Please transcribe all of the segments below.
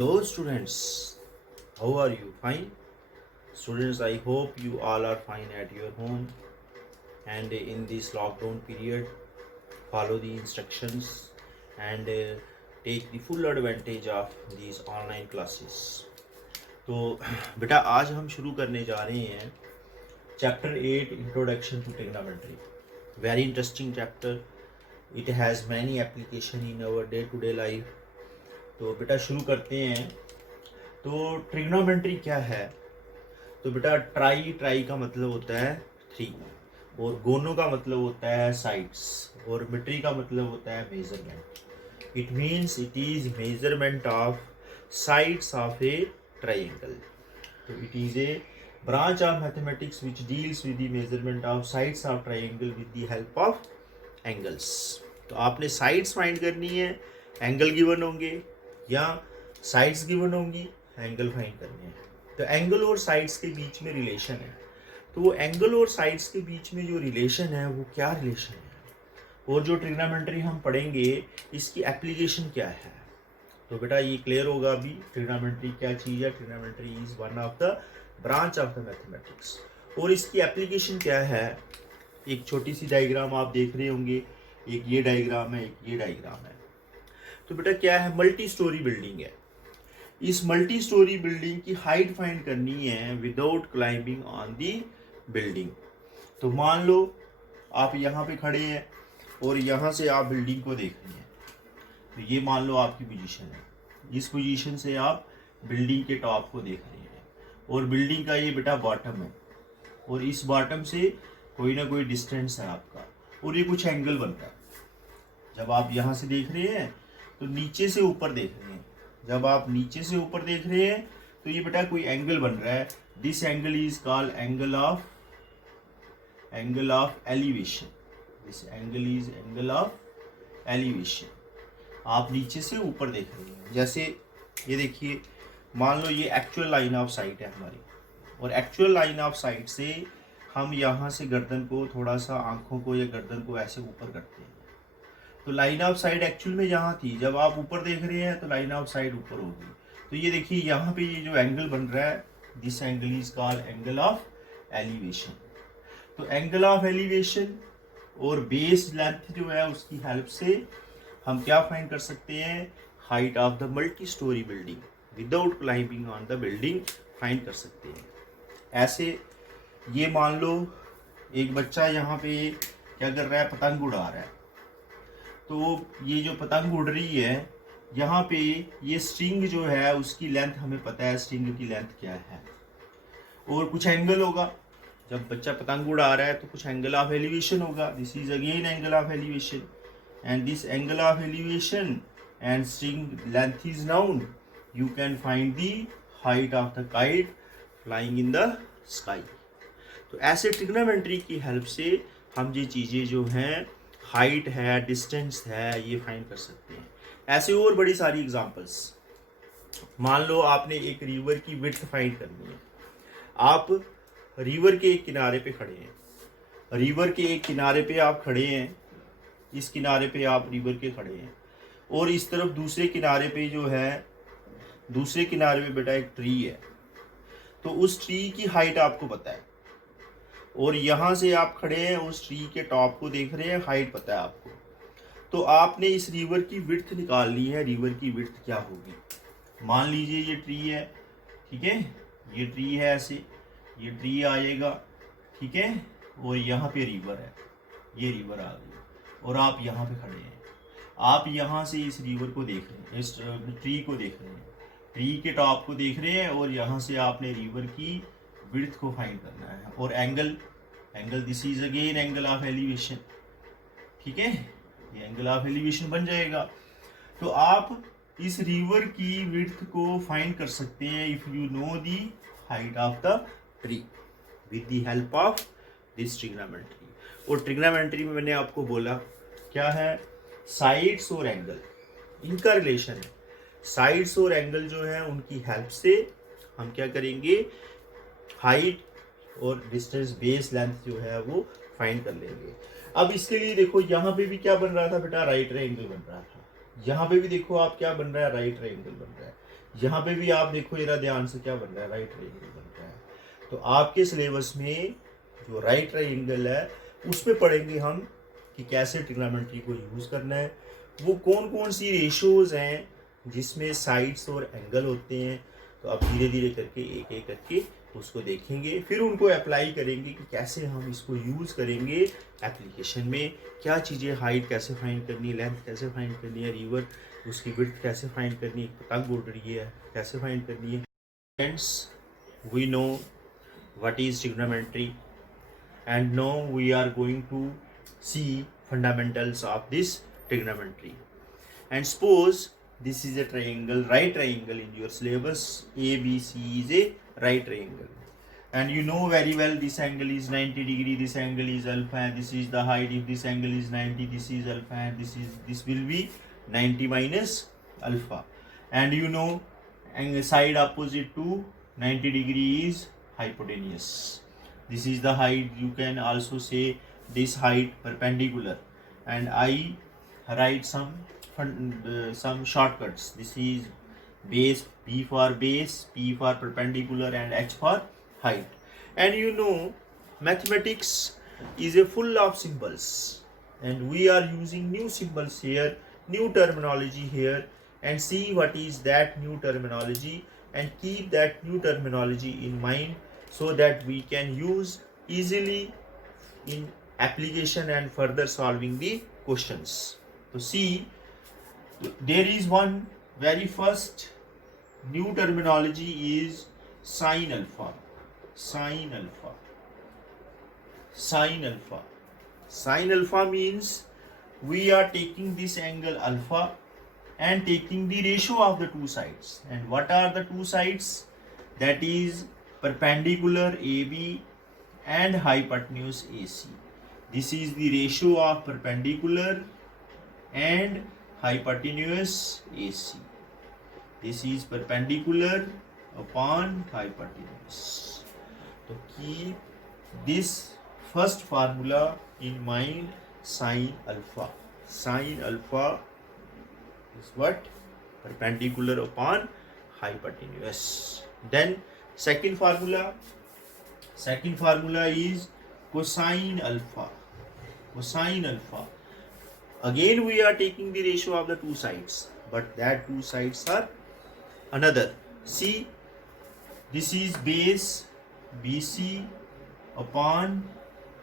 Hello students, how are you? Fine? Students, I hope you all are fine at your home and in this lockdown period follow the instructions and take the full advantage of these online classes. तो बेटा आज हम शुरू करने जा रहे हैं chapter 8 introduction to trigonometry. Very interesting chapter. It has many application in our day to day life. तो बेटा शुरू करते हैं. तो ट्रिग्नोमेट्री क्या है? तो बेटा ट्राई का मतलब होता है 3 और गोनो का मतलब होता है साइड्स और मेट्री का मतलब होता है measurement. It means it is measurement of sides of a triangle. तो it is a branch of mathematics which deals with the measurement of sides of triangle with the help of angles. तो आपने sides find करनी है, angle given होंगे या sides given होंगी, angle find करने हैं. तो एंगल और साइड्स के बीच में रिलेशन है. तो वो एंगल और साइड्स के बीच में जो रिलेशन है वो क्या रिलेशन है और जो ट्रिग्नोमेट्री हम पढ़ेंगे इसकी एप्लीकेशन क्या है. तो बेटा ये क्लियर होगा अभी ट्रिग्नोमेट्री क्या चीज़ है. Trigonometry is one of the branch of the mathematics. और इसकी एप्लीकेशन क्या है. एक छोटी सी डायग्राम आप देख रहे होंगे. एक ये डायग्राम है, एक ये डायग्राम है. तो बेटा क्या है, मल्टी स्टोरी बिल्डिंग है. इस मल्टी स्टोरी बिल्डिंग की हाइट फाइंड करनी है without climbing on the building. तो मान लो आप यहाँ पे खड़े हैं और यहाँ से आप बिल्डिंग को देख रहे हैं. तो ये मान लो आपकी पोजीशन है. इस पोजीशन से आप बिल्डिंग के टॉप को देख रहे हैं और बिल्डिंग का ये बेटा बॉटम है और इस बॉटम से कोई ना कोई डिस्टेंस है आपका और ये कुछ एंगल बन रहा है. जब आप यहाँ से देख रहे हैं तो नीचे से ऊपर देख रहे हैं. जब आप नीचे से ऊपर देख रहे हैं तो ये बेटा कोई एंगल बन रहा है. This angle is called angle of elevation. This angle is angle of elevation. आप नीचे से ऊपर देख रहे हैं. जैसे ये देखिए, मान लो ये एक्चुअल लाइन ऑफ साइट है हमारी और एक्चुअल लाइन ऑफ साइट से हम यहाँ से गर्दन को थोड़ा सा, आंखों को या गर्दन को ऐसे ऊपर करते हैं. तो लाइन ऑफ साइड एक्चुअल में यहाँ थी. जब आप ऊपर देख रहे हैं तो लाइन ऑफ साइड ऊपर होगी. तो ये देखिए यहाँ पे ये जो एंगल बन रहा है, this angle is called angle of elevation. तो एंगल ऑफ एलिवेशन और बेस लेंथ जो है उसकी हेल्प से हम क्या फाइंड कर सकते हैं, height of the multi storey building without climbing on the building find कर सकते हैं. ऐसे ये मान लो एक बच्चा यहाँ पे क्या कर रहा है, पतंग उड़ा रहा है. तो ये जो पतंग उड़ रही है यहाँ पे ये स्ट्रिंग जो है उसकी लेंथ हमें पता है, स्ट्रिंग की लेंथ क्या है. और कुछ एंगल होगा. जब बच्चा पतंग उड़ा रहा है तो कुछ एंगल ऑफ एलिवेशन होगा. This is again angle of elevation and this angle of elevation and string length is noun. You can find the height of the kite flying in the sky. तो ऐसे trigonometry की help से हम ये चीज़ें जो हैं, हाइट है, डिस्टेंस है, ये फाइंड कर सकते हैं. ऐसे और बड़ी सारी एग्जांपल्स. मान लो आपने एक रिवर की विड्थ फाइंड करनी है. आप रिवर के एक किनारे पे खड़े हैं. रिवर के एक किनारे पे आप खड़े हैं. इस किनारे पे आप रिवर के खड़े हैं और इस तरफ दूसरे किनारे पे जो है, दूसरे किनारे पे बेटा एक ट्री है. तो उस ट्री की हाइट आपको पता है और यहाँ से आप खड़े हैं उस ट्री के टॉप को देख रहे हैं, हाइट पता है आपको. तो आपने इस रिवर की विड्थ निकालनी है. रिवर की विड्थ क्या होगी. मान लीजिए ये ट्री है, ठीक है, ये ट्री है, ऐसे ये ट्री आएगा, ठीक है, और यहाँ पे रिवर है, ये रिवर आ गई और आप यहाँ पे खड़े हैं. आप यहाँ से इस रिवर को देख रहे हैं, इस ट्री को देख रहे हैं, ट्री के टॉप को देख रहे हैं और यहाँ से आपने रिवर की विड्थ को फाइंड करना है. और angle this is again angle of elevation, ठीक है, ये एंगल ऑफ एलिवेशन बन जाएगा. तो आप इस रिवर की विड्थ को फाइंड कर सकते हैं if you know the height of the tree with the help of this trigonometry. और ट्रिग्नोमेट्री में मैंने आपको बोला क्या है, साइड्स और एंगल, इनका रिलेशन है. साइड्स और एंगल जो है उनकी हेल्प से हम क्या करेंगे, हाइट और डिस्टेंस, बेस लेंथ जो है वो फाइंड कर लेंगे. अब इसके लिए देखो यहाँ पे भी क्या बन रहा था बेटा, राइट ट्रायंगल बन रहा था. यहाँ पे भी देखो आप क्या बन रहा है, राइट ट्रायंगल बन रहा है. यहाँ पे भी आप देखो जरा ध्यान से क्या बन रहा है, राइट ट्रायंगल बन रहा है। तो आपके सिलेबस में जो राइट ट्रायंगल है उसमें पढ़ेंगे हम कि कैसे ट्रिग्नोमेट्री को यूज करना है, वो कौन कौन सी रेशियोज हैं जिसमें साइड्स और एंगल होते हैं। तो आप धीरे धीरे करके एक एक करके उसको देखेंगे, फिर उनको अप्लाई करेंगे कि कैसे हम इसको यूज करेंगे एप्लीकेशन में, क्या चीज़ें, हाइट कैसे फाइंड करनी है, लेंथ कैसे फाइंड करनी है, रिवर उसकी विड्थ कैसे फाइंड करनी है, पतंग बोल रही है कैसे फाइंड करनी है। Friends, we know what is trigonometry and now we are going to see fundamentals of this trigonometry. And suppose this is a triangle, right triangle in your syllabus. ABC is a right triangle, and you know very well this angle is 90 degree, this angle is alpha, and this is the height. If this angle is 90, this is alpha, and this will be 90 minus alpha. And you know, and side opposite to 90 degree is hypotenuse. This is the height. You can also say this height perpendicular, and I write some shortcuts. This is base, B for base, P for perpendicular, and H for height. And you know, mathematics is a full of symbols, and we are using new symbols here, new terminology here, and see what is that new terminology, and keep that new terminology in mind so that we can use easily in application and further solving the questions. So see, there is one very first new terminology is sine alpha. Sine alpha. Sine alpha. Sine alpha means we are taking this angle alpha and taking the ratio of the two sides. And what are the two sides? That is perpendicular AB and hypotenuse AC. This is the ratio of perpendicular and hypotenuse AC. This is perpendicular upon hypotenuse. So keep this first formula in mind, sine alpha. Sine alpha is what? Perpendicular upon hypotenuse. Then second formula is cosine alpha. Cosine alpha. Again we are taking the ratio of the two sides, but that two sides are another. See, this is base BC upon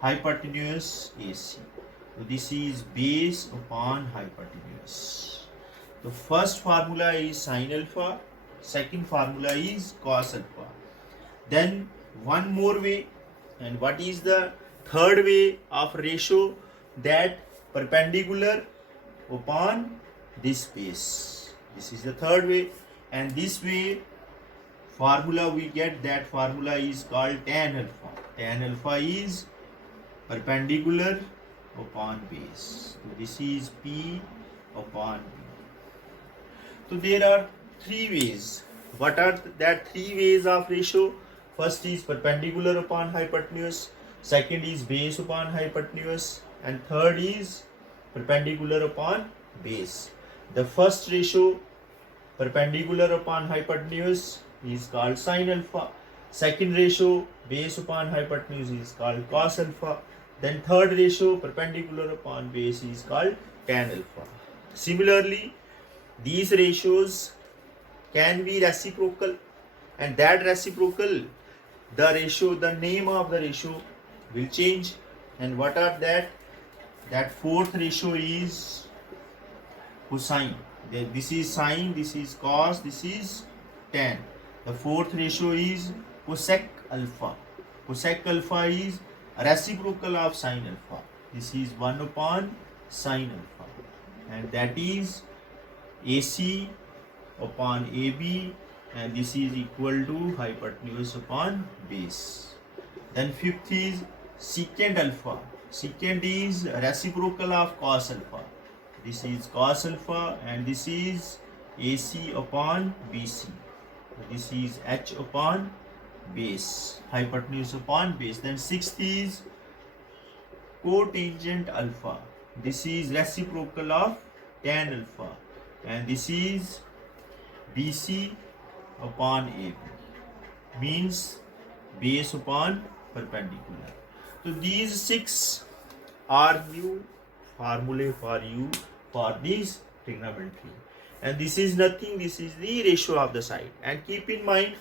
hypotenuse AC. So this is base upon hypotenuse. The first formula is sine alpha, second formula is cos alpha. Then one more way, and what is the third way of ratio? That perpendicular upon this base. This is the third way, and this way formula we get, that formula is called tan alpha. Tan alpha is perpendicular upon base. So this is P upon B. So there are three ways. What are that three ways of ratio? First is perpendicular upon hypotenuse, second is base upon hypotenuse, and third is perpendicular upon base. The first ratio, perpendicular upon hypotenuse, is called sine alpha. Second ratio, base upon hypotenuse, is called cos alpha. Then third ratio, perpendicular upon base, is called tan alpha. Similarly, these ratios can be reciprocal, and that reciprocal, the ratio, the name of the ratio will change. And what are that? That fourth ratio is cosine. This is sine, this is cos, this is tan. The fourth ratio is cosec alpha. Cosec alpha is reciprocal of sine alpha. This is 1 upon sine alpha, and that is AC upon AB, and this is equal to hypotenuse upon base. Then fifth is secant alpha. Secant is reciprocal of cos alpha. This is cos alpha, and this is AC upon BC. This is H upon base, hypotenuse upon base. Then sixth is cotangent alpha. This is reciprocal of tan alpha, and this is BC upon AB means base upon perpendicular. So these 6 are new formulae for you for this trigonometry, and this is nothing, this is the ratio of the side. And keep in mind,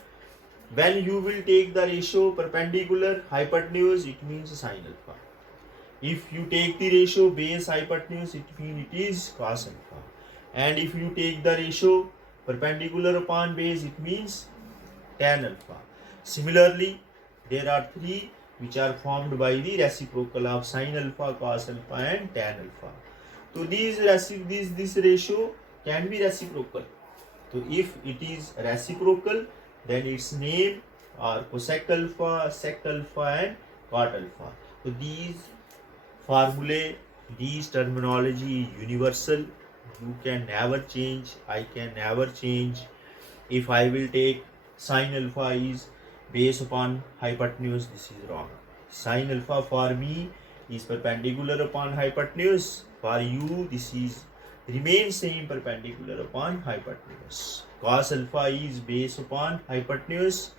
when you will take the ratio perpendicular hypotenuse, it means sin alpha. If you take the ratio base hypotenuse, it means it is cos alpha. And if you take the ratio perpendicular upon base, it means tan alpha. Similarly, there are 3 which are formed by the reciprocal of sin alpha, cos alpha and tan alpha. So this ratio can be reciprocal. So if it is reciprocal, then its name are cosec alpha, sec alpha and cot alpha. So these formulae, these terminology universal. You can never change, I can never change. If I will take sin alpha is based upon hypotenuse, this is wrong. Sin alpha for me is perpendicular upon hypotenuse. For you, this is remains same, perpendicular upon hypotenuse. Cos alpha is based upon hypotenuse,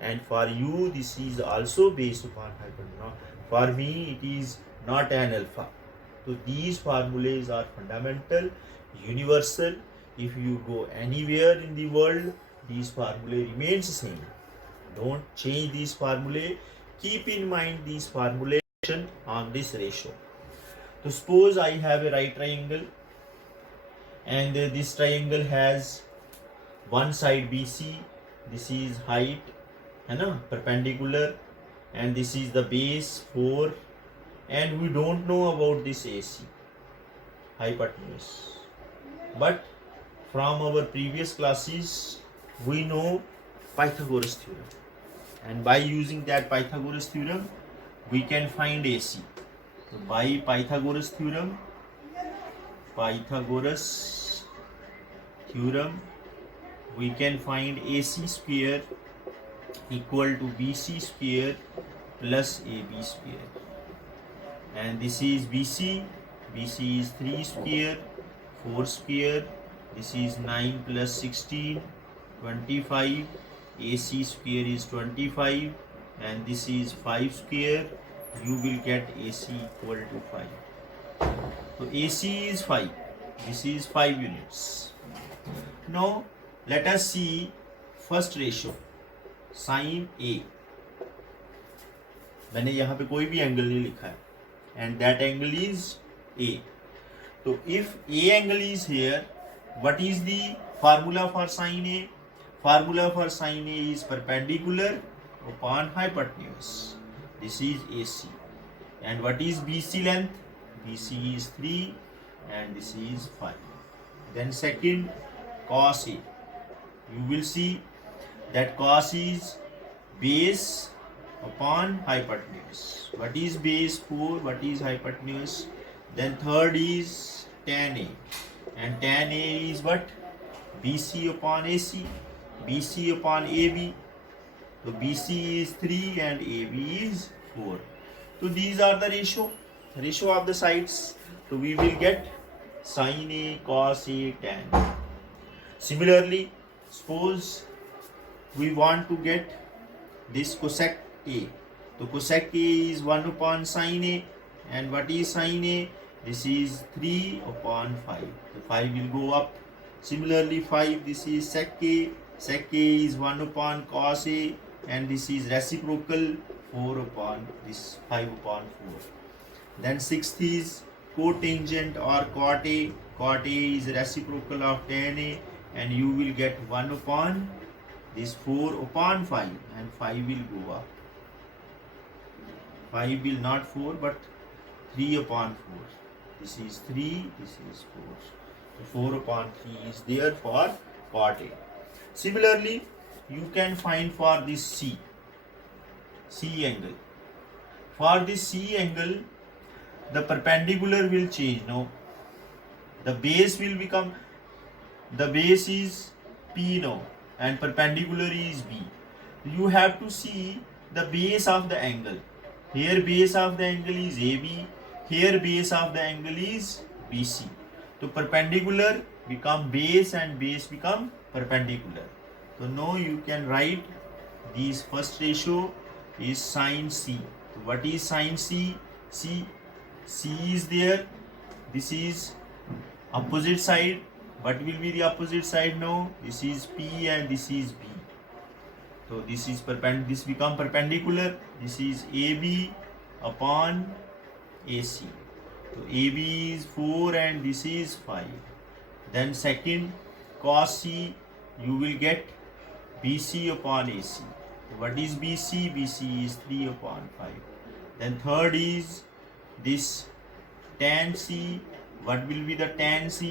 and for you this is also based upon hypotenuse. For me it is not tan alpha. So these formulas are fundamental, universal. If you go anywhere in the world, these formulae remains same. Don't change these formulae. Keep in mind these formulation on this ratio. So suppose I have a right triangle, and this triangle has one side BC, this is height, perpendicular, and this is the base 4, and we don't know about this AC, hypotenuse. But from our previous classes, we know Pythagoras theorem, and by using that Pythagoras theorem, we can find AC. So by Pythagoras theorem, we can find AC square equal to BC square plus AB square. And this is BC is 3 square, 4 square, this is 9 plus 16, 25, AC square is 25, and this is 5 square, you will get AC equal to 5. So AC is 5, this is 5 units. Now let us see first ratio, sin A. मैंने यहाँ पे कोई भी angle नहीं लिखा है, and that angle is A. So if A angle is here, what is the formula for sin A? Formula for sin A is perpendicular upon hypotenuse. This is AC. And what is BC length? BC is 3 and this is 5. Then second, cos A. You will see that cos is base upon hypotenuse. What is base 4? What is hypotenuse? Then third is tan A. And tan A is what? BC upon AC. BC upon AB. So BC is 3 and AB is 4. So these are the ratio of the sides. So we will get sin A, cos A, tan A. Similarly, suppose we want to get this cosec A. So cosec A is 1 upon sin A. And what is sin A? This is 3 upon 5. So 5 will go up. Similarly 5, this is sec A. Sec A is 1 upon cos A. And this is reciprocal 4 upon this 5 upon 4. Then sixth is cotangent or cot A. Cot A is reciprocal of tan A. And you will get 1 upon this 4 upon 5. And 5 will go up. 5 will not 4 but 3 upon 4. This is 3, this is 4. So 4 upon 3 is there for cot A. Similarly, you can find for this C angle. For this C angle, the perpendicular will change. Now, the base will become, the base is P now and perpendicular is B. You have to see the base of the angle. Here base of the angle is AB. Here base of the angle is BC. So perpendicular become base and base become perpendicular. तो now you can write this first ratio is sin c. What is sin c? C is there. This is opposite side. What will be the opposite side now? This is p and this is b. So this is this become perpendicular. This is ab upon ac. So ab is 4 and this is 5. Then second cos c, you will get bc upon ac. What is BC? BC is 3 upon 5. Then third is this tan C. What will be the tan C?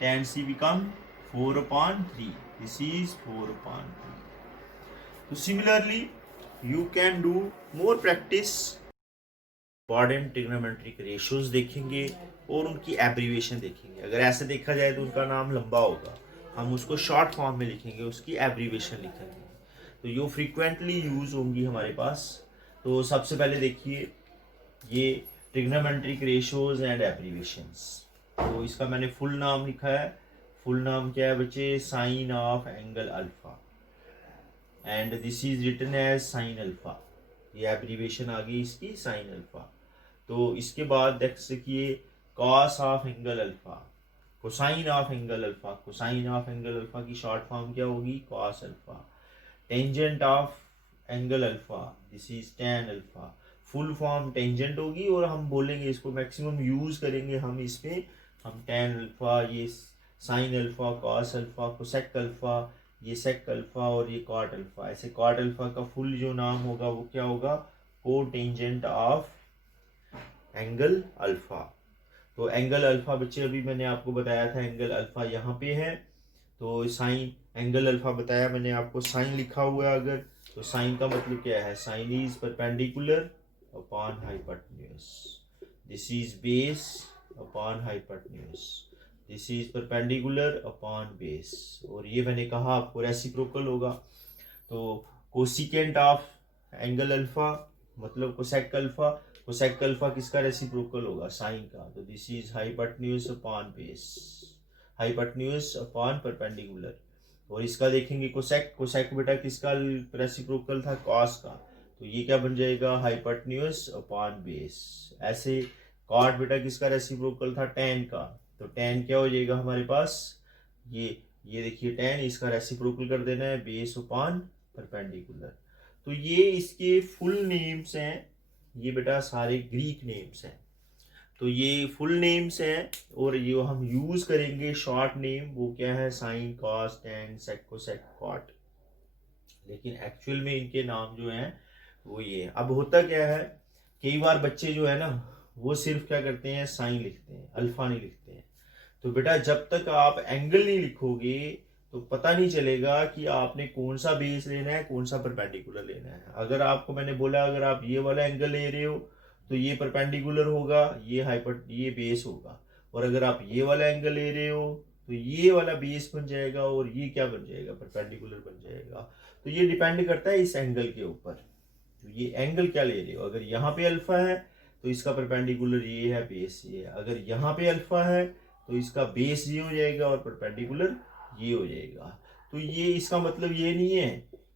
Tan C become 4 upon 3. This is 4 upon 3. So similarly, you can do more practice. Important trigonometric ratios देखेंगे और उनकी abbreviation देखेंगे. अगर ऐसे देखा जाए तो उनका नाम लंबा होगा, हम उसको शॉर्ट फॉर्म में लिखेंगे, उसकी एब्रीविएशन लिखेंगे. तो ये फ्रीक्वेंटली यूज होंगी हमारे पास. तो सबसे पहले देखिए ये ट्रिग्नोमेट्रिक रेशियोज एंड एब्रीविएशंस. तो इसका मैंने फुल नाम लिखा है. फुल नाम क्या है बच्चे? Sine of angle alpha. And this is written as sine alpha. ये एब्रीविएशन आ गई इसकी साइन अल्फा. तो इसके बाद देख सकिए cos of angle alpha, cosine of angle alpha. Cosine of angle alpha की शॉर्ट फॉर्म क्या होगी? Cos alpha. Tangent of angle alpha, this is tan alpha. Full form tangent होगी और हम बोलेंगे इसको मैक्सिमम यूज करेंगे हम इसमें. हम tan अल्फा, ये sine alpha, cos alpha, cosec alpha, ये सेक अल्फा और ये कॉट अल्फा. ऐसे कॉट अल्फा का फुल जो नाम होगा वो क्या होगा? को टेंजेंट ऑफ एंगल अल्फा. तो एंगल अल्फा बच्चे अभी मैंने आपको बताया था एंगल अल्फा यहाँ पे है. तो साइन एंगल अल्फा बताया मैंने आपको, साइन लिखा हुआ है अगर, तो साइन का मतलब क्या है? Sine is perpendicular upon hypotenuse. This is base upon hypotenuse. This is perpendicular upon base. और ये मैंने कहा आपको रेसिप्रोकल होगा. तो कोसिकेंट ऑफ एंगल अल्फा मतलब कोसेक अल्फा. कोसेक अल्फा किसका रेसिप्रोकल होगा? साइन का. तो this is hypotenuse upon base, hypotenuse upon perpendicular. और इसका देखेंगे कोसेक. कोसेक बेटा किसका रेसिप्रोकल था? कॉस का. तो ये क्या बन जाएगा? Hypotenuse upon base. ऐसे कॉट बेटा किसका रेसिप्रोकल था? टैन का. तो टैन क्या हो जाएगा हमारे पास? ये देखिए टैन, इसका रेसिप्रोकल कर देना है बेस अपॉन परपेंडिकुलर. तो ये इसके फुल नेम्स हैं. ये बेटा सारे ग्रीक नेम्स हैं. तो ये फुल नेम्स हैं और ये हम यूज करेंगे शॉर्ट नेम. वो क्या है? साइन, कॉस, टैन, सेक, कोसेक, कॉट. लेकिन एक्चुअल में इनके नाम जो हैं वो ये है. अब होता क्या है, कई बार बच्चे जो है ना वो सिर्फ क्या करते हैं? साइन लिखते हैं, अल्फा नहीं लिखते हैं. तो बेटा जब तक आप एंगल नहीं लिखोगे तो पता नहीं चलेगा कि आपने कौन सा बेस लेना है, कौन सा परपेंडिकुलर लेना है. अगर आपको मैंने बोला अगर आप ये वाला एंगल ले रहे हो तो ये परपेंडिकुलर होगा, ये बेस होगा. और अगर आप ये वाला एंगल ले रहे हो तो ये वाला बेस बन जाएगा और ये क्या बन जाएगा? परपेंडिकुलर बन जाएगा. तो ये डिपेंड करता है इस एंगल के ऊपर. तो ये एंगल क्या ले रहे हो? अगर यहाँ पे अल्फा है तो इसका परपेंडिकुलर ये है, बेस ये है. अगर यहाँ पे अल्फा है तो इसका बेस ये हो जाएगा और परपेंडिकुलर ये हो जाएगा. तो ये इसका मतलब ये नहीं है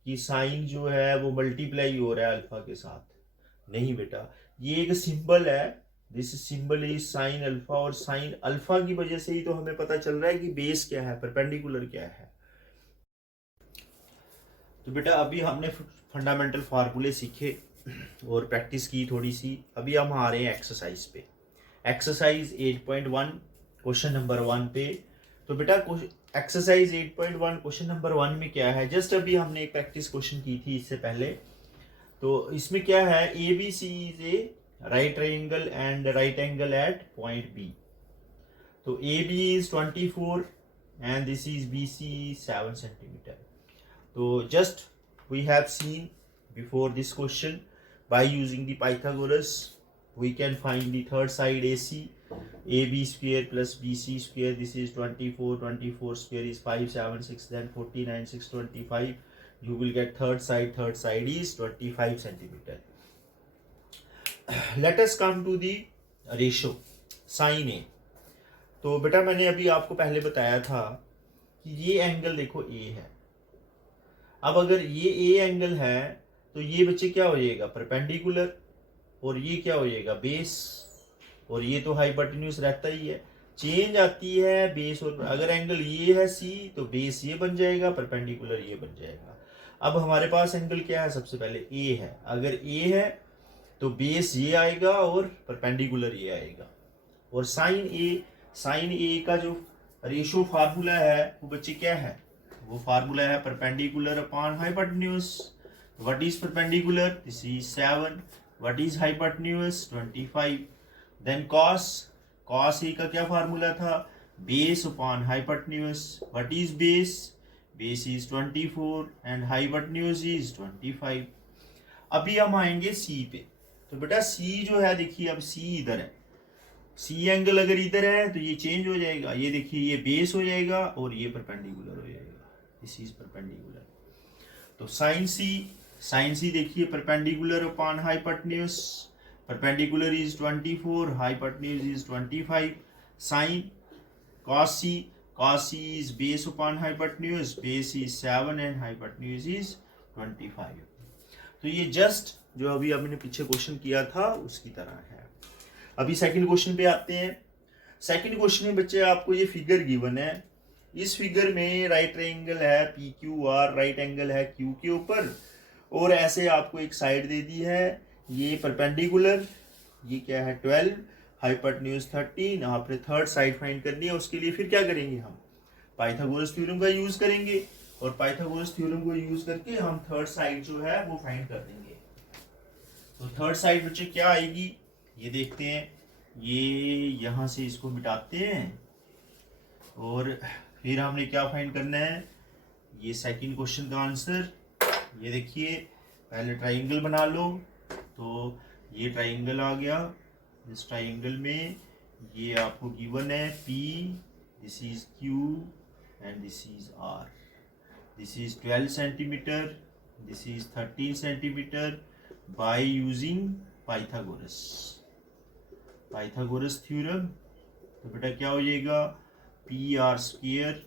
कि साइन जो है वो मल्टीप्लाई हो रहा है अल्फा के साथ. नहीं बेटा, ये एक सिंबल है. This symbol is sine alpha. और साइन अल्फा की वजह से ही तो हमें पता चल रहा है कि बेस क्या है, परपेंडिकुलर क्या है. तो बेटा अभी हमने फंडामेंटल फार्मूले सीखे और प्रैक्टिस की थोड़ी सी. अभी हम आ रहे हैं एक्सरसाइज पे. एक्सरसाइज 8.1 क्वेश्चन नंबर 1 पे. तो बेटा एक्सरसाइज 8.1 क्वेश्चन नंबर 1 में क्या है? जस्ट अभी हमने एक प्रैक्टिस क्वेश्चन की थी इससे पहले. तो इसमें क्या है? A B C is a right triangle and right angle at point B. तो A B is 24 and this is B C 7 centimetre. तो just we have seen before this question by using the Pythagoras we can find the third side AC. AB square plus BC square, this is 24 square is 576, then 49 6 25. You will get third side is 25 centimeter. Let us come to the ratio sin A. तो बेटा मैंने अभी आपको पहले बताया था कि ये एंगल देखो A है अब अगर ये ए एंगल है तो ये बच्चे क्या हो जाएगा, परपेंडिकुलर, और ये क्या हो जाएगा, बेस, और ये तो हाइपोटेन्यूज रहता ही है। चेंज आती है बेस, और अगर एंगल ये है सी तो बेस ये बन जाएगा, परपेंडिकुलर ये बन जाएगा। अब हमारे पास एंगल क्या है, सबसे पहले ए है, अगर ए है तो बेस ये आएगा और परपेंडिकुलर ये आएगा। और साइन ए का जो रेशो फार्मूला है वो बच्चे क्या है, वो फार्मूला है perpendicular upon hypotenuse. What is perpendicular, this is 7, what is hypotenuse 25। Then cos A का क्या फार्मूला था, base upon hypotenuse. What is base is 24 and hypotenuse is 25। अभी हम आएंगे सी पे। तो बेटा सी जो है, देखिए अब सी इधर है, सी एंगल अगर इधर है तो ये चेंज हो जाएगा, ये देखिए ये बेस हो जाएगा और ये परपेंडिकुलर हो जाएगा, दिस इज परपेंडिकुलर। तो साइन सी देखिए perpendicular upon hypotenuse, perpendicular is 24, hypotenuse is 25। Sine cos c is base upon hypotenuse, base is 7 and hypotenuse is 25। तो ये जस्ट जो अभी आपने पीछे क्वेश्चन किया था उसकी तरह है। अभी सेकंड क्वेश्चन पे आते हैं। सेकंड क्वेश्चन में बच्चे आपको ये फिगर गिवन है, इस फिगर में राइट ट्रायंगल है P Q R, right angle है क्यू के ऊपर, और ऐसे आपको एक साइड दे दी है, ये परपेंडिकुलर, ये क्या है 12, हाइपोटेन्यूज 13। आपने थर्ड साइड फाइंड करनी है, उसके लिए फिर क्या करेंगे, हम पाइथागोरस थ्योरम का यूज करेंगे, और पाइथागोरस थ्योरम को यूज करके हम थर्ड साइड जो है वो फाइंड कर देंगे। तो थर्ड साइड बच्चे क्या आएगी, ये देखते हैं, ये यहां से इसको मिटाते हैं, और फिर हमने क्या फाइंड करना है, ये सेकंड क्वेश्चन का आंसर। ये देखिए पहले ट्राइंगल बना लो, तो ये ट्राइंगल आ गया, इस ट्राइंगल में ये आपको गिवन है P, this is Q and this is R, this is 12 centimetre, this is 13 centimetre by using Pythagoras theorem. तो बेटा क्या हो जाएगा, PR square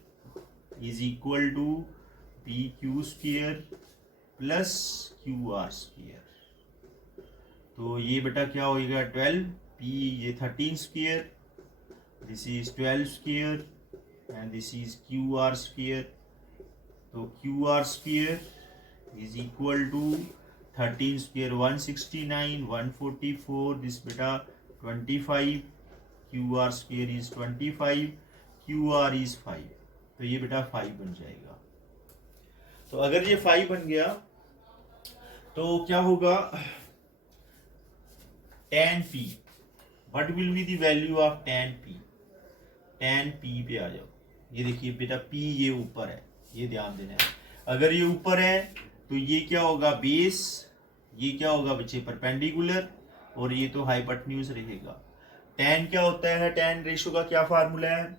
is equal to PQ square plus QR square. तो ये बेटा क्या होएगा 12, P ये 13 square, this is 12 square and this is QR square. तो QR square is equal to 13 square 169, 144, this बेटा 25, QR square is 25, QR is 5। तो ये बेटा 5 बन जाएगा। तो अगर ये 5 बन गया तो क्या होगा, tan P, what will be the value of tan P। tan P पे आ जाओ, ये देखिए बेटा P ये ऊपर है, ये ध्यान देना है। अगर ये ऊपर है तो ये क्या होगा बेस, ये क्या होगा बच्चे परपेंडिकुलर, और ये तो हाइपोटेन्यूज रहेगा। tan क्या होता है, tan रेशो का क्या फार्मूला है,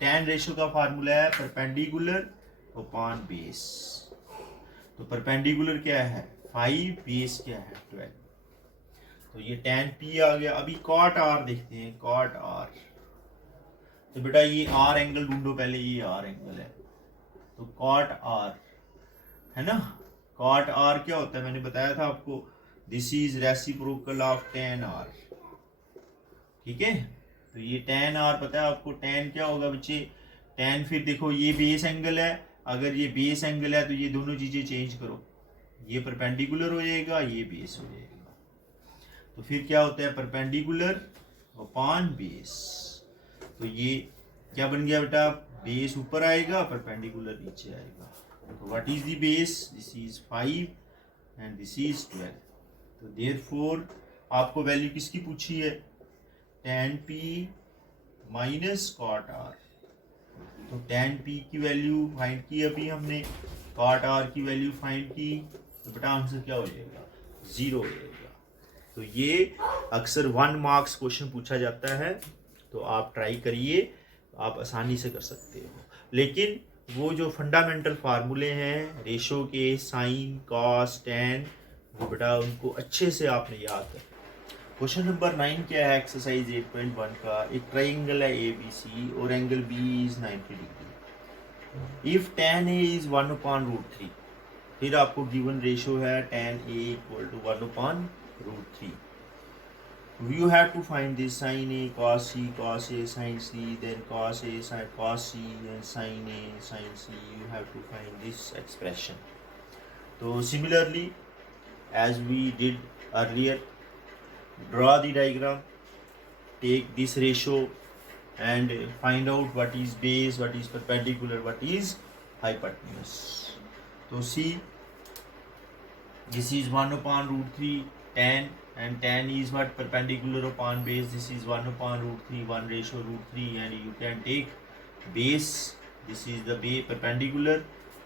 tan रेशो का फार्मूला है परपेंडिकुलर अपॉन बेस। तो परपेंडिकुलर क्या है 5, बेस क्या है 12। तो ये tan P आ गया। अभी cot R देखते हैं, cot R। तो बेटा ये R एंगल ढूंढो पहले, ये R एंगल है, तो cot R है ना। cot R क्या होता है, मैंने बताया था आपको, this is reciprocal of tan R, ठीक है। तो ये tan R पता है आपको, tan क्या होगा बच्चे, tan फिर देखो ये बेस एंगल है, अगर ये बेस एंगल है तो ये दोनों चीजें चेंज करो, ये परपेंडिकुलर हो जाएगा, ये बेस हो जाएगा। तो फिर क्या होता है परपेंडिकुलर अपॉन बेस। तो ये क्या बन गया बेटा, बेस ऊपर आएगा, परपेंडिकुलर नीचे आएगा। तो what is the base, this is 5 and this is 12। तो देयरफॉर आपको वैल्यू किसकी पूछी है, tan P minus cot R। तो tan P की वैल्यू फाइंड की अभी हमने, cot R की वैल्यू फाइंड की, तो बेटा आंसर क्या हो जाएगा 0 हो जाएगा। तो ये अक्सर 1 मार्क्स क्वेश्चन पूछा जाता है, तो आप ट्राई करिए, आप आसानी से कर सकते हो। लेकिन वो जो फंडामेंटल फार्मूले हैं रेशो के, साइन कॉस टैन, वो बेटा उनको अच्छे से आपने याद कर। क्वेश्चन नंबर 9 क्या है, एक्सरसाइज 8.1 का। एक ट्राइंगल है ABC और angle B is 90 degree. If tan A is 1/√3, फिर आपको गिवन रेशो है tan A equal to 1/√3. You have to find this sin A cos C cos A sin C, then cos A sin cos C and sin A sin C. You have to find this expression. So similarly, as we did earlier, draw the diagram, take this ratio and find out what is base, what is perpendicular, what is hypotenuse. So see, this is 1/√3 tan, and tan is what, perpendicular upon base. This is 1/√3, 1/√3, and you can take base. This is the base perpendicular,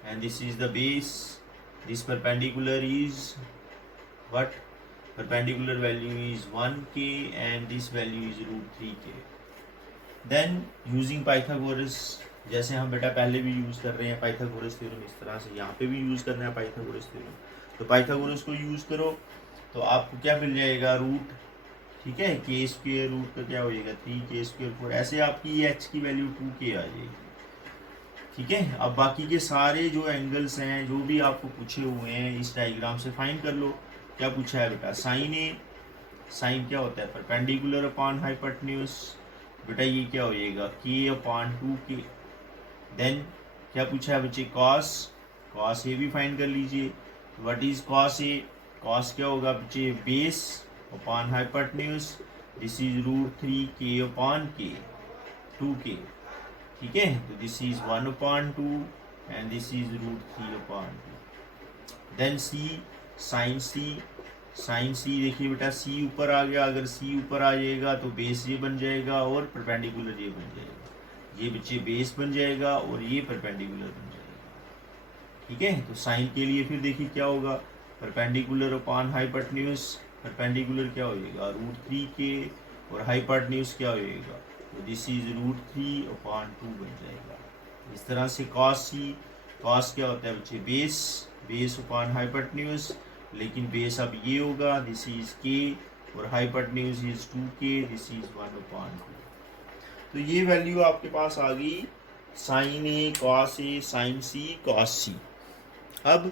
and this is the base. This perpendicular is what? Perpendicular value is 1k, and this value is √3k. Then using Pythagoras, जैसे हम बेटा पहले भी use कर रहे हैं Pythagoras theorem, इस तरह से यहाँ पे भी यूज़ करना है पाइथागोरस थ्योरम. तो पाइथागोरस को यूज़ करो तो आपको क्या मिल जाएगा, रूट. ठीक है, के स्क्वेयर रूट का क्या हो जाएगा 3k स्क्वेयर 4. ऐसे आपकी एच की वैल्यू 2k आ जाएगी. ठीक है, अब बाकी के सारे जो एंगल्स हैं जो भी आपको पूछे हुए हैं इस डायग्राम से फाइंड कर लो. क्या पूछा है बेटा, साइन ए. साइन क्या होता है, परपेंडिकुलर अपॉन हाइपोटेन्यूज. बेटा ये क्या हो जाएगा k/2k. देन क्या पूछा है बच्चे, कॉस. कॉस ए भी फाइंड कर लीजिए. What is cos A. Cos क्या होगा बच्चे, base upon hypotenuse. This is √3k/k 2k. ठीक है, तो this is 1/2 and this is √3/2. Then C, sine C. Sine C देखिए बेटा, सी ऊपर आ गया. अगर सी ऊपर आ जाएगा तो बेस ये बन जाएगा और परपेंडिकुलर ये बन जाएगा. ये बच्चे बेस बन जाएगा और ये परपेंडिकुलर बन जाएगा. ठीक है, तो साइन के लिए फिर देखिए क्या होगा, परपेंडिकुलर अपॉन हाइपोटेन्यूज. परपेंडिकुलर क्या हो जाएगा, √3k, और हाइपोटेन्यूज क्या हो जाएगा, तो दिस इज √3/2 बन जाएगा. इस तरह से कॉस सी. कॉस क्या होता है बच्चे, बेस. बेस अपॉन हाइपोटेन्यूज, लेकिन बेस अब ये होगा, दिस इज k, और hypotenuse is 2k, this is 1/2. तो ये वैल्यू आपके पास आ गई, sign A cos A sign C cos सी. अब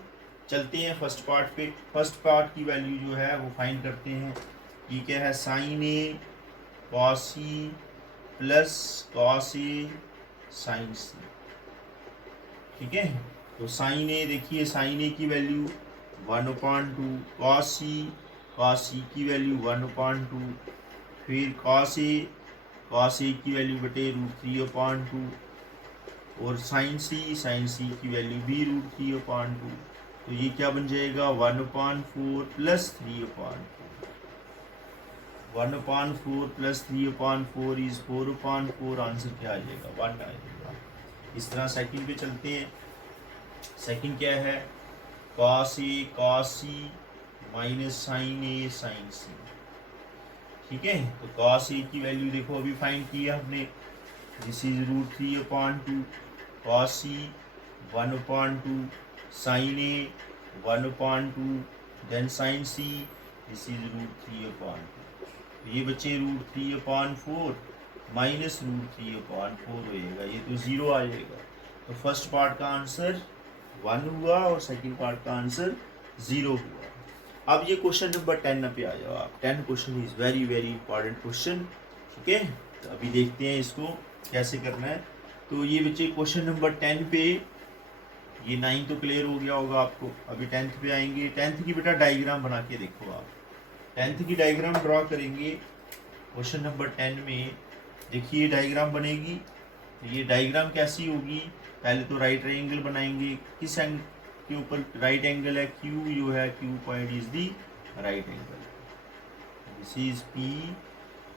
चलते हैं फर्स्ट पार्ट पे. फर्स्ट पार्ट की वैल्यू जो है वो फाइंड करते हैं. ये क्या है, sign A cos C plus cos A sign सी. ठीक है, तो साइन ए देखिए, साइन ए की वैल्यू 1/2, कॉस सी की वैल्यू 1/2, फिर कॉस ए की वैल्यू बटे √3/2, और साइन सी की वैल्यू भी √3/2. तो ये क्या बन जाएगा, 1/4 प्लस 3/4. 1/4 plus 3/4 is 4/4. आंसर क्या आ जाएगा, 1 आ जाएगा. इस तरह सेकंड पे चलते हैं. सेकंड क्या है, कॉस सी माइनस साइन ए साइन सी. ठीक है, तो कॉस ए की वैल्यू देखो अभी फाइंड किया हमने. This is √3/2, cos C 1/2, sine A 1/2, then sine C this is √3/2. ये बच्चे √3/4 माइनस √3/4 होएगा, ये तो 0 आ जाएगा. तो फर्स्ट पार्ट का आंसर 1 हुआ और सेकंड पार्ट का आंसर 0 हुआ. अब ये क्वेश्चन नंबर 10 पे आ जाओ आप. 10 question is very very important question. ठीक है, तो अभी देखते हैं इसको कैसे करना है. तो ये बच्चे क्वेश्चन नंबर 10 पे, ये 9 तो क्लियर हो गया होगा आपको. अभी 10th पे आएंगे. 10th की बेटा डायग्राम बना के देखो आप. 10th की डायग्राम ड्रॉ करेंगे क्वेश्चन नंबर 10 में. देखिए डायग्राम बनेगी. ये डायग्राम कैसी होगी, पहले तो राइट ट्रायंगल बनाएंगे. किस एंगल के ऊपर राइट एंगल है, Q जो है, Q point is the right angle. This is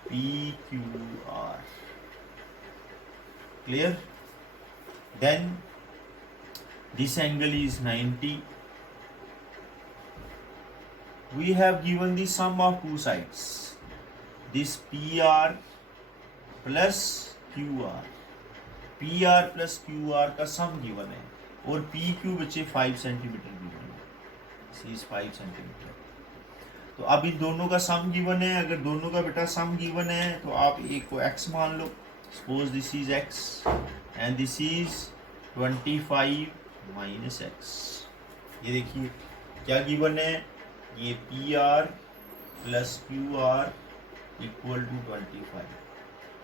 PQR. Clear. Then this angle is 90. We have given the sum of two sides. This PR plus QR. PR plus QR का सम given है और PQ बच्चे 5 centimetre given है. This is 5 centimetre. तो अब इन दोनों का सम given है. अगर दोनों का बेटा सम गिवन है तो आप एक को x मान लो. Suppose this is x and this is 25 minus x. ये देखिए क्या गिवन है, ये P R plus Q R equal to 25,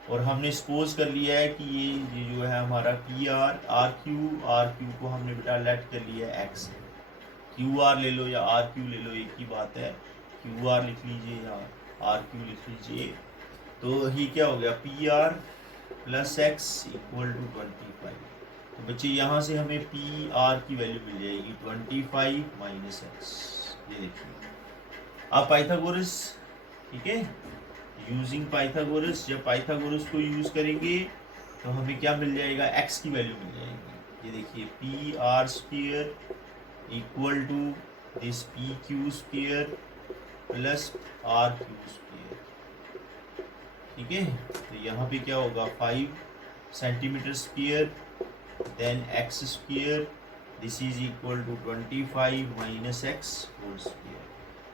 और हमने सपोज कर लिया है कि ये जो है हमारा पी आर आर क्यू को हमने बेटा लेट कर लिया है एक्स है। क्यू आर ले लो या आर क्यू ले लो, एक ही बात है, क्यू आर लिख लीजिए या आर क्यू लिख लीजिए। तो ये क्या हो गया, P R plus X equal to 25। तो बच्चे यहाँ से हमें पी आर की वैल्यू मिल जाएगी 25 माइनस एक्स। ये देखिए अब पाइथागोरस, ठीक है, यूजिंग पाइथागोरस, जब पाइथागोरस को यूज करेंगे तो हमें क्या मिल जाएगा, एक्स की वैल्यू मिल जाएगी। ये देखिए P R square equal to this P Q square plus R Q square, ठीक है। तो यहाँ पे क्या होगा 5 centimetre square then X square, this is equal to 25 minus X whole square.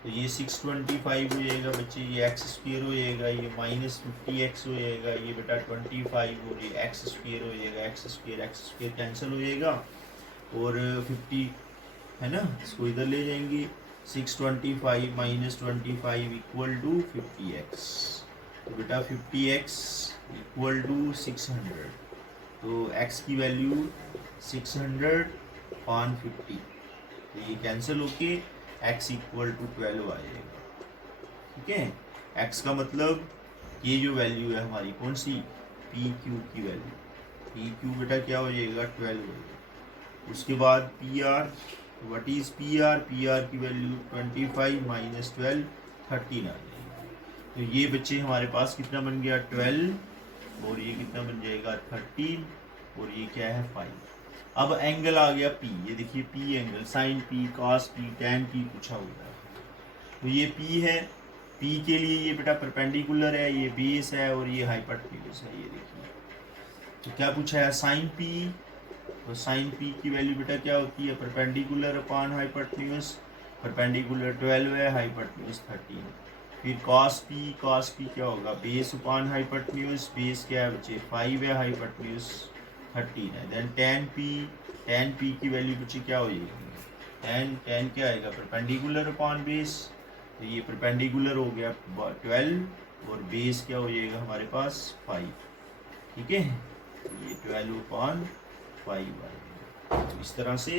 तो ये 625 हो जाएगा बच्चे, ये एक्स स्क्वायर हो जाएगा, ये माइनस 50x हो जाएगा, ये बेटा 25 और ये एक्स स्क्वायर हो जाएगा, एक्स स्क्वायर कैंसिल हो जाएगा, और 50 है ना, इसको इधर ले जाएंगे। 625 माइनस 25 इक्वल टू 50x, तो बेटा 50x इक्वल टू 600, तो x की वैल्यू 600 पान 50, तो ये कैंसिल होके x इक्वल टू 12 आ जाएगा, ठीक है। x का मतलब ये जो वैल्यू है हमारी कौन सी, पी क्यू की वैल्यू, पी क्यू बेटा क्या हो जाएगा 12 हो जाएगा। उसके बाद P R, what is P R, P R की वैल्यू 25 माइनस 12 13 आ जाएगी। तो ये बच्चे हमारे पास कितना बन गया 12, और ये कितना बन जाएगा 13, और ये क्या है 5। अब एंगल आ गया P, ये देखिए P angle, sine P, cos P, tan P पूछा हुआ है। तो ये P है, P के लिए ये बेटा परपेंडिकुलर है, ये बेस है और ये हाइपोटेन्यूज है। ये देखिए तो क्या पूछा है साइन P, तो साइन P की वैल्यू बेटा क्या होती है, परपेंडिकुलर अपॉन हाइपोटेन्यूज, परपेंडिकुलर 12 है, हाइपोटेन्यूज 13। फिर कॉस P क्या होगा, बेस अपॉन हाइपोटेन्यूज, बेस क्या है बच्चे 5 है, हाइपोटेन्यूज 13 है। देन tan P की वैल्यू बच्चे क्या हो जाएगी, tan क्या आएगा, परपेंडिकुलर अपॉन बेस, तो ये परपेंडिकुलर हो गया 12 और बेस क्या हो जाएगा हमारे पास 5, ठीक है, ये 12 अपॉन 5 आएगा। तो इस तरह से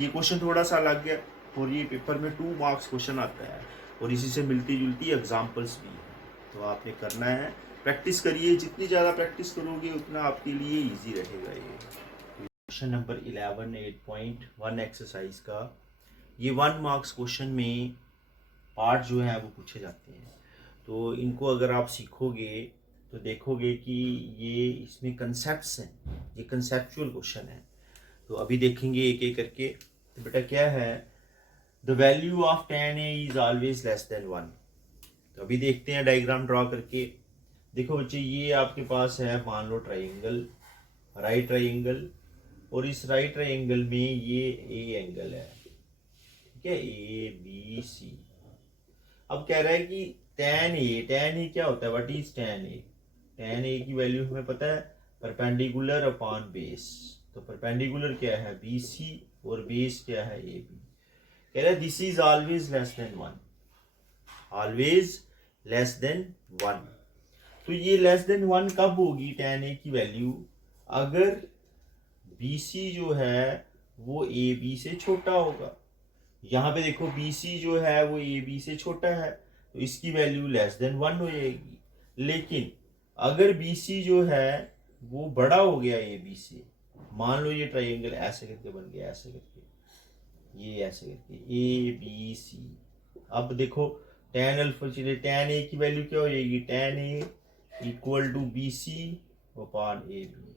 ये क्वेश्चन थोड़ा सा अलग गया, और ये पेपर में 2 मार्क्स क्वेश्चन आता है, और इसी से मिलती जुलती एग्जाम्पल्स भी है। तो आपने करना है, प्रैक्टिस करिए, जितनी ज़्यादा प्रैक्टिस करोगे उतना आपके लिए इजी रहेगा। ये क्वेश्चन नंबर 11 8.1 एक्सरसाइज का, ये 1 मार्क्स क्वेश्चन में पार्ट जो है वो पूछे जाते हैं। तो इनको अगर आप सीखोगे तो देखोगे कि ये इसमें कंसेप्ट्स हैं, ये कंसेप्चुअल क्वेश्चन है। तो अभी देखेंगे एक एक करके। तो बेटा क्या है, the value of tan A is always less than 1। तो अभी देखते हैं डायग्राम ड्रॉ करके। देखो बच्चे ये आपके पास है, मान लो ट्राइंगल, राइट ट्राइंगल, और इस राइट ट्राइंगल में ये ए एंगल है, ठीक है, ABC। अब कह रहा है कि tan A क्या होता है, व्हाट इज tan A की वैल्यू हमें पता है, परपेंडिकुलर अपॉन बेस। तो परपेंडिकुलर क्या है BC और बेस क्या है AB। कह रहा है this is always less than 1, always less than 1। तो ये लेस देन 1 कब होगी tan A की वैल्यू, अगर BC जो है वो AB से छोटा होगा। यहाँ पे देखो BC जो है वो AB से छोटा है, तो इसकी वैल्यू लेस देन 1 हो जाएगी। लेकिन अगर BC जो है वो बड़ा हो गया AB से, मान लो ये ट्राइंगल ऐसे करके बन गया, ऐसे करके, ये ऐसे करके ABC। अब देखो tan अल्फा, चलिए tan A की वैल्यू क्या हो जाएगी, tan A equal to BC upon AB।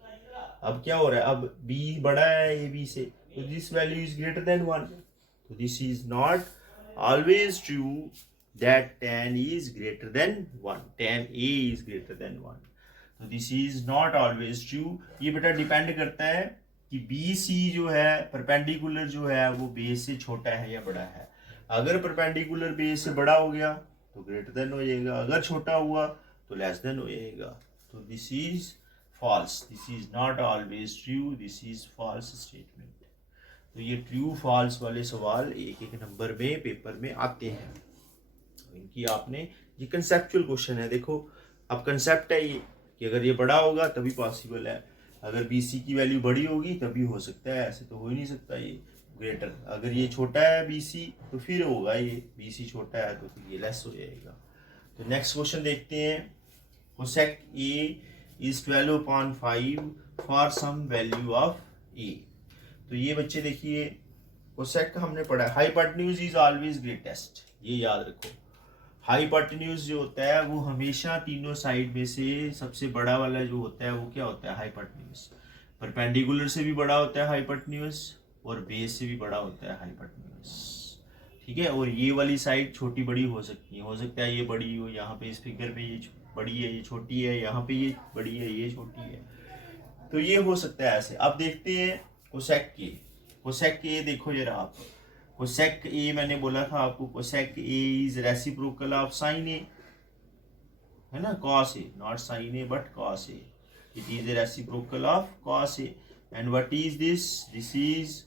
अब क्या हो रहा है, अब B बड़ा है AB से, तो this value is greater than 1। तो this is not always true that tan is greater than 1, tan A is greater than 1। तो this is not always true। ये बेटा डिपेंड करता है कि BC जो है परपेंडिकुलर जो है वो बेस से छोटा है या बड़ा है। अगर परपेंडिकुलर बेस से बड़ा हो गया तो ग्रेटर देन हो जाएगा, अगर छोटा हुआ तो लेस देन हो जाएगा। तो this is false, this is not always true, this is false statement। तो ये ट्रू फॉल्स वाले सवाल एक एक नंबर में पेपर में आते हैं। इनकी आपने, ये कंसेप्चुअल क्वेश्चन है। देखो अब कंसेप्ट है ये कि अगर ये बड़ा होगा तभी पॉसिबल है, अगर BC की वैल्यू बड़ी होगी तभी हो सकता है, ऐसे तो हो ही नहीं सकता ये ग्रेटर। अगर ये छोटा है BC तो फिर होगा, ये BC छोटा है तो फिर ये लेस हो जाएगा। तो नेक्स्ट क्वेश्चन देखते हैं। Cosec A is 12/5 for some value of A। तो ये बच्चे देखिए, कोसेक हमने पढ़ा है, हाइपोटेन्यूज इज ऑलवेज ग्रेटेस्ट, ये याद रखो। हाइपोटेन्यूज जो होता है वो हमेशा तीनों साइड में से सबसे बड़ा वाला जो होता है वो क्या होता है, हाइपोटेन्यूज। परपेंडिकुलर से भी बड़ा होता है हाइपोटेन्यूज, और बेस से भी बड़ा होता है हाइपोटेन्यूज, ठीक है। और ये वाली साइड छोटी बड़ी हो सकती है, हो सकता है ये बड़ी हो, यहाँ पे इस फिगर पे ये बड़ी है, ये छोटी है, यहाँ पे ये बड़ी है, ये छोटी है, तो ये हो सकता है ऐसे। अब देखते हैं कोसेक के। कोसेक के देखो जरा आप, कोसेक ए मैंने बोला था आपको, cosec A is reciprocal of sine A, है ना, cos A, not sine A but cos A, it is a reciprocal of cos A. And what is this, this is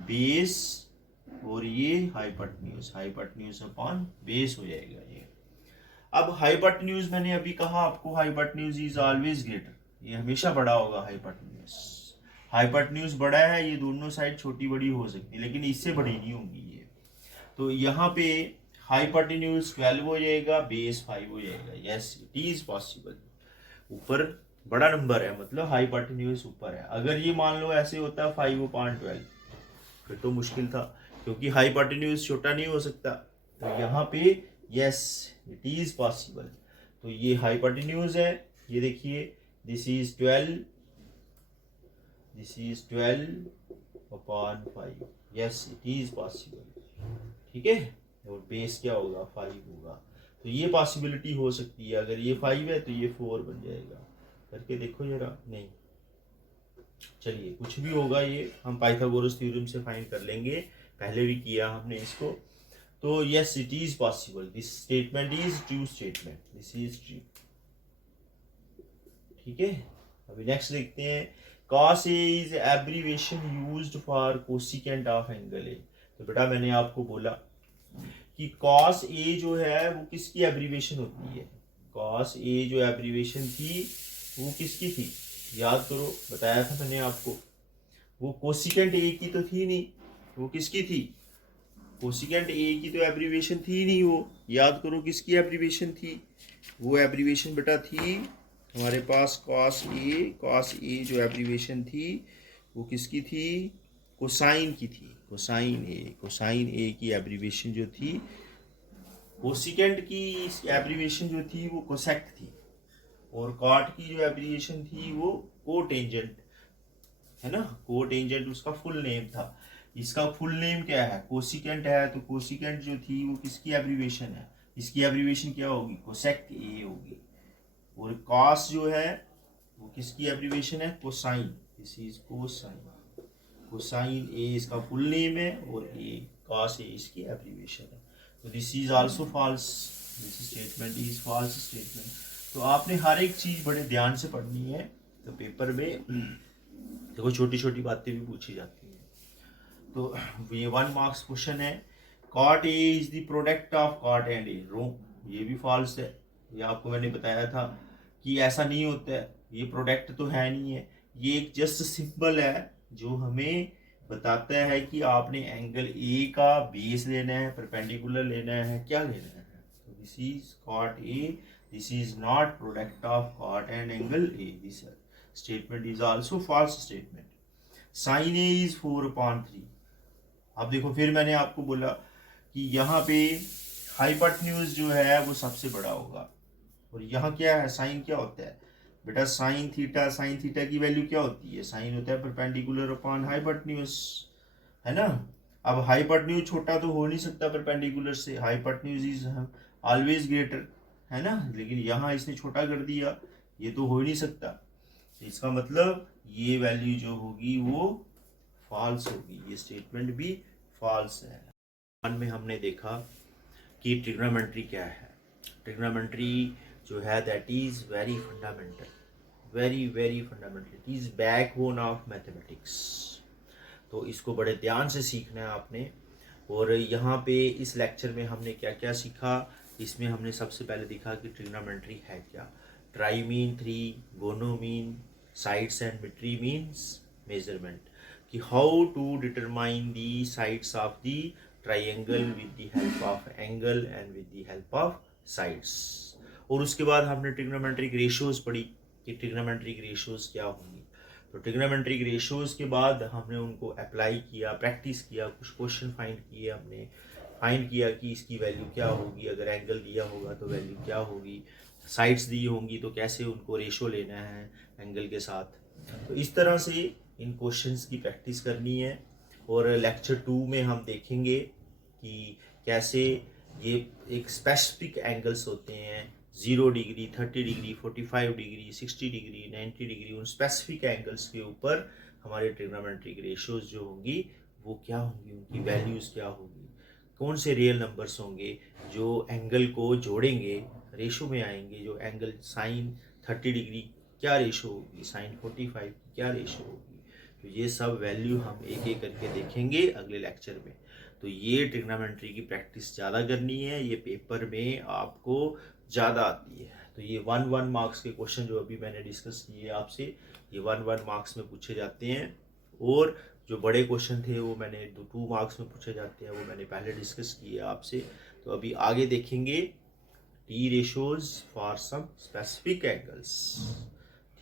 base, और ये हाइपोटेन्यूज, हाइपोटेन्यूज अपॉन बेस हो जाएगा ये। अब hypotenuse मैंने अभी कहा आपको, हाइपोटेन्यूज इज ऑलवेज ग्रेटर, ये हमेशा बड़ा होगा हाइपोटेन्यूज। हाइपोटेन्यूज बड़ा है, ये दोनों साइड छोटी बड़ी हो सकती है, लेकिन इससे बड़ी नहीं होगी ये। तो यहाँ पे हाइपोटेन्यूज 12 हो जाएगा, बेस 5 हो जाएगा। Yes it is possible. ऊपर बड़ा नंबर है मतलब हाइपोटेन्यूज ऊपर है। अगर ये मान लो ऐसे होता 5/12 फिर तो मुश्किल था, क्योंकि हाइपोटेन्यूज छोटा नहीं हो सकता। तो यहाँ पे यस इट इज पॉसिबल। तो ये हाइपोटेन्यूज है, ये देखिए this is 12, this is 12/5, yes it is possible, ठीक है। और बेस क्या होगा, 5 होगा। तो ये पॉसिबिलिटी हो सकती है, अगर ये 5 है तो ये 4 बन जाएगा। करके देखो जरा, नहीं चलिए कुछ भी होगा, ये हम पाइथागोरस थ्योरम से फाइंड कर लेंगे, पहले भी किया हमने इसको। तो yes it is possible, this statement is true statement, this is true, ठीक है। अभी नेक्स्ट देखते हैं, cos A is abbreviation used for cosecant of angle A। तो बेटा मैंने आपको बोला कि cos A जो है वो किसकी एब्रीविएशन होती है, cos A जो एब्रीविएशन थी वो किसकी थी, याद करो, बताया था मैंने आपको। वो कोसिकेंट A की तो थी नहीं, वो किसकी थी, कोसिकेंट A की तो एब्रीविएशन थी नहीं, वो याद करो किसकी एब्रीविएशन थी, वो एब्रीविएशन बेटा थी हमारे पास cos A जो एब्रीविएशन थी वो किसकी थी, कोसाइन की थी, कोसाइन A की एब्रीविएशन जो थी। कोसिकेंट की एब्रीविएशन जो थी वो कोसेक्ट थी, और कॉट की जो एब्रीविएशन थी वो कोटेंजेंट, है ना, कोटेंजेंट उसका फुल नेम था। इसका फुल नेम क्या है, कोसिकेंट है, तो कोसिकेंट जो थी वो किसकी एब्रीविएशन है, इसकी एब्रीविएशन क्या होगी, कोसेक्ट A होगी। और कॉस जो है वो किसकी एब्रीविएशन है, cosine, this is cosine, cosine A इसका फुल नेम है, और A कॉस A इसकी एब्रीविएशन है। तो this is also false, this statement is false statement. तो आपने हर एक चीज बड़े ध्यान से पढ़नी है, तो पेपर में देखो छोटी छोटी बातें भी पूछी जाती हैं। तो ये 1 मार्क्स क्वेश्चन है, cot A is the product of cot and A, wrong, ये भी फॉल्स है। ये आपको मैंने बताया था कि ऐसा नहीं होता है, ये प्रोडक्ट तो है नहीं है, ये एक जस्ट सिंबल है जो हमें बताता है कि आपने एंगल A का बेस लेना है, परपेंडिकुलर लेना है, क्या लेना है। तो this is cot A, this is not product of cot and angle A, this statement is also false statement. Sine A is 4/3। अब देखो फिर मैंने आपको बोला कि यहाँ पे हाइपोटेन्यूज जो है वो सबसे बड़ा होगा, और यहाँ क्या है, साइन क्या होता है बेटा, साइन थीटा की वैल्यू क्या होती है, साइन होता है परपेंडिकुलर अपॉन हाइपोटेन्यूज, है ना। अब हाइपोटेन्यूज छोटा तो हो नहीं सकता परपेंडिकुलर से, हाइपोटेन्यूज इज ऑलवेज ग्रेटर, है ना, लेकिन यहाँ इसने छोटा कर दिया, ये तो हो ही नहीं सकता। इसका मतलब ये वैल्यू जो होगी वो फॉल्स होगी, ये स्टेटमेंट भी फॉल्स है। में हमने देखा कि ट्रिग्नोमेट्री क्या है। ट्रिग्नोमेट्री जो है that is very fundamental, very very fundamental, it is backbone of mathematics. तो इसको बड़े ध्यान से सीखना है आपने। और यहाँ पे इस लेक्चर में हमने क्या क्या सीखा, इसमें हमने सबसे पहले देखा कि ट्रिग्नोमेट्री है क्या, try mean 3, gono mean, sides and metry means measurement, कि how to determine the sides of the triangle with the help of angle and with the help of sides. और उसके बाद हमने ट्रिग्नोमेट्रिक रेशियोज पढ़ी कि trigonometric ratios क्या होंगी। तो ट्रिग्नोमेट्रिक रेशियोज के बाद हमने उनको अप्लाई किया, प्रैक्टिस किया, कुछ क्वेश्चन फाइंड किए, हमने फाइंड किया कि इसकी वैल्यू क्या होगी, अगर एंगल दिया होगा तो वैल्यू क्या होगी, साइड्स दी होंगी तो कैसे उनको रेशो लेना है एंगल के साथ। तो इस तरह से इन क्वेश्चंस की प्रैक्टिस करनी है। और लेक्चर 2 में हम देखेंगे कि कैसे ये एक स्पेसिफिक एंगल्स होते हैं, 0 degree, 30 degree, 45 degree, 60 degree, 90 degree, उन स्पेसिफिक एंगल्स के ऊपर हमारे ट्रिग्नोमेट्रिक रेशियोज जो होंगी वो क्या होंगी, उनकी वैल्यूज़ क्या होगी, कौन से रियल नंबर्स होंगे जो एंगल को जोड़ेंगे, रेशो में आएंगे। जो एंगल साइन 30 डिग्री क्या रेशो होगी, साइन 45 की क्या रेशो होगी। तो ये सब वैल्यू हम एक एक करके देखेंगे अगले लेक्चर में। तो ये ट्रिग्नोमेट्री की प्रैक्टिस ज़्यादा करनी है, ये पेपर में आपको ज़्यादा आती है। तो ये 1 मार्क्स के क्वेश्चन जो अभी मैंने डिस्कस किए आपसे, ये 1 मार्क्स में पूछे जाते हैं। और जो बड़े क्वेश्चन थे वो मैंने 2 मार्क्स में पूछे जाते हैं, वो मैंने पहले डिस्कस किए आपसे। तो अभी आगे देखेंगे T ratios for some specific angles.